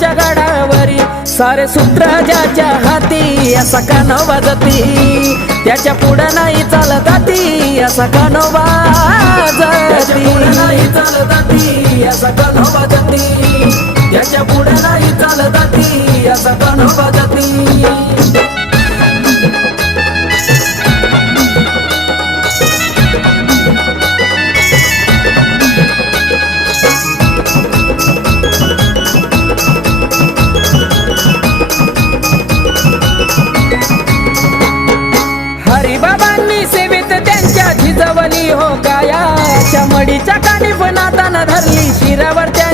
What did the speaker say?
ज्याच्या गडावरी सारे सूत्र ज्याच्या हाती असा कान्होबा जाती त्याच्या पुढं नाही चालत ती असा कान्होबा जाती नाही चालत ती असा कान्होबा जाती त्याच्या पुढं नाही चालत ती असा कान्होबा जाती हरिबाबांनी सेवित त्यांच्या झिजवली हो काया मडीच्या कानिफ नाताना धरली शिरावर त्या